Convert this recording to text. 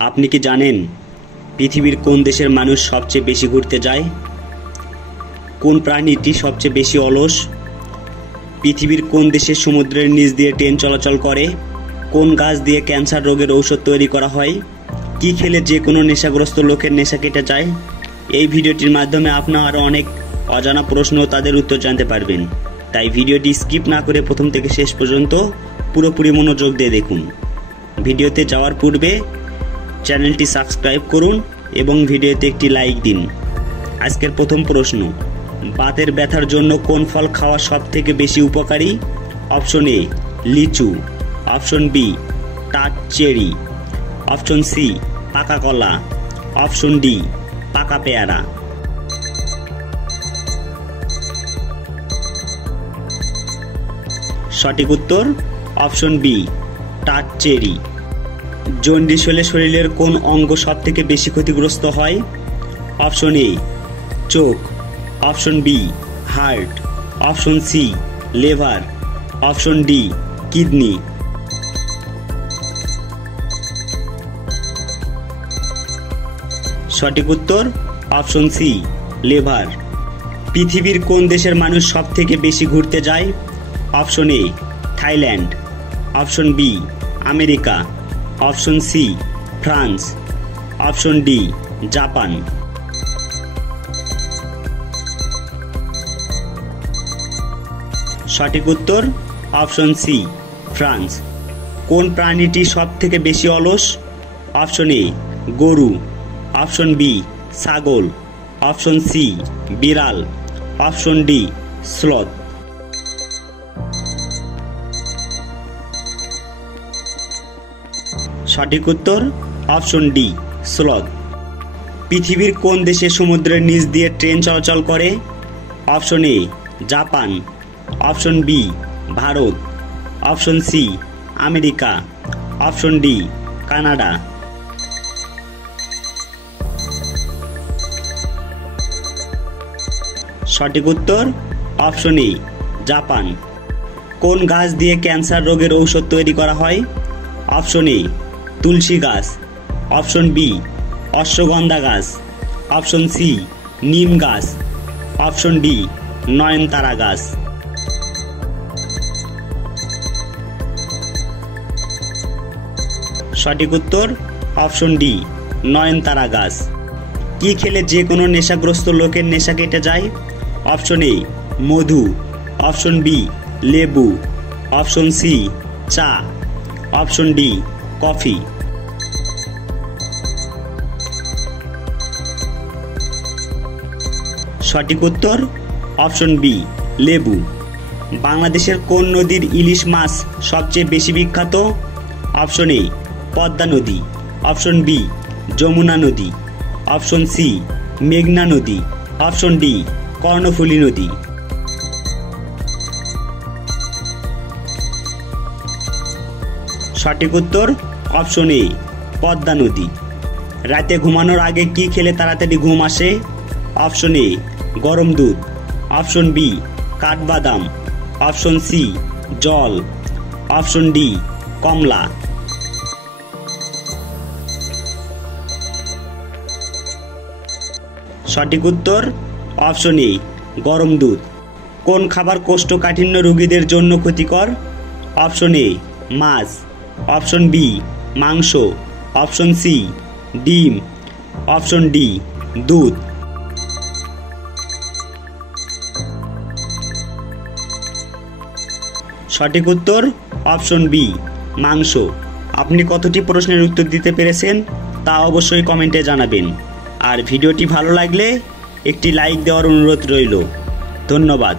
আপনি কি জানেন পৃথিবীর কোন দেশের মানুষ সবচেয়ে বেশি ঘুরতে যায়? কোন প্রাণীটি সবচেয়ে বেশি অলস? পৃথিবীর কোন দেশে সমুদ্রের নিচ দিয়ে ট্রেন চলাচল করে? কোন গাছ দিয়ে ক্যান্সার রোগের ঔষধ তৈরি করা হয়? কি খেলে যে কোনো নেশাগ্রস্ত লোকের নেশা কেটে যায়? এই ভিডিওটির মাধ্যমে আপনারা আরও অনেক অজানা প্রশ্ন ও তাদের উত্তর জানতে পারবেন। তাই ভিডিওটি স্কিপ না করে প্রথম থেকে শেষ পর্যন্ত পুরোপুরি মনোযোগ দিয়ে দেখুন। ভিডিওতে যাওয়ার পূর্বে চ্যানেলটি সাবস্ক্রাইব করুন এবং ভিডিওতে একটি লাইক দিন। আজকের প্রথম প্রশ্ন, বাতের ব্যথার জন্য কোন ফল খাওয়া সব থেকে বেশি উপকারী? অপশন এ লিচু, অপশন বি টাট চেরি, অপশন সি পাকা কলা, অপশন ডি পাকা পেয়ারা। সঠিক উত্তর অপশন বি টাট চেরি। জন্ডিস হলে শরীরের কোন অঙ্গ সব থেকে বেশি ক্ষতিগ্রস্ত হয়? অপশন এ চোখ, option B heart, option C liver, option D kidney. সঠিক উত্তর অপশন সি লিভার। পৃথিবীর কোন দেশের মানুষ সব থেকে বেশি ঘুরতে যায়? Option A Thailand, option B America, option C France, option D Japan. সঠিক উত্তর অপশন সি ফ্রান্স। কোন প্রাণীটি সব থেকে বেশি অলস? অপশন এ গরু, অপশন বি ছাগল, অপশন সি বিড়াল, অপশন ডি স্লথ। সঠিক উত্তর অপশন ডি স্লথ। পৃথিবীর কোন দেশে সমুদ্রের নিচ দিয়ে ট্রেন চলাচল করে? Option A Japan, option B Bharat, option C America, option D Canada. সঠিক উত্তর অপশন এ জাপান। কোন গাছ দিয়ে ক্যান্সার রোগের ঔষধ তৈরি করা হয়? অপশন এ তুলসী গাছ, অপশন বি অশ্বগন্ধা গাছ, অপশন সি নিম গাছ, অপশন ডি নয়নতারা গাছ। সঠিক উত্তর অপশন ডি নয়নতারা গাছ। কি খেলে যে কোনো নেশাগ্রস্ত লোকের নেশা কেটে যায়? অপশন এ মধু, অপশন বি লেবু, অপশন সি চা, অপশন ডি কফি। সঠিক উত্তর অপশন বি লেবু। বাংলাদেশের কোন নদীর ইলিশ মাছ সবচেয়ে বেশি বিখ্যাত? অপশন এ পদ্মা নদী, অপশন বি যমুনা নদী, অপশন সি মেঘনা নদী, অপশন ডি কর্ণফুলী নদী। সঠিক উত্তর অপশন এ পদ্মা নদী। রাতে ঘুমানোর আগে কি খেলে তাড়াতাড়ি ঘুম আসে? অপশন এ গরম দুধ, অপশন বি কাঠবাদাম, অপশন সি জল, অপশন ডি কমলা। সঠিক উত্তর অপশন এ গরম দুধ। কোন খাবার কোষ্ঠকাঠিন্য রোগীদের জন্য ক্ষতিকর? অপশন এ মাছ, অপশন বি মাংস, অপশন সি ডিম, অপশন ডি দুধ। সঠিক উত্তর অপশন বি মাংস। আপনি কতটি প্রশ্নের উত্তর দিতে পেরেছেন তা অবশ্যই কমেন্টে জানাবেন। আর ভিডিওটি ভালো লাগলে একটি লাইক দেওয়ার অনুরোধ রইল। ধন্যবাদ।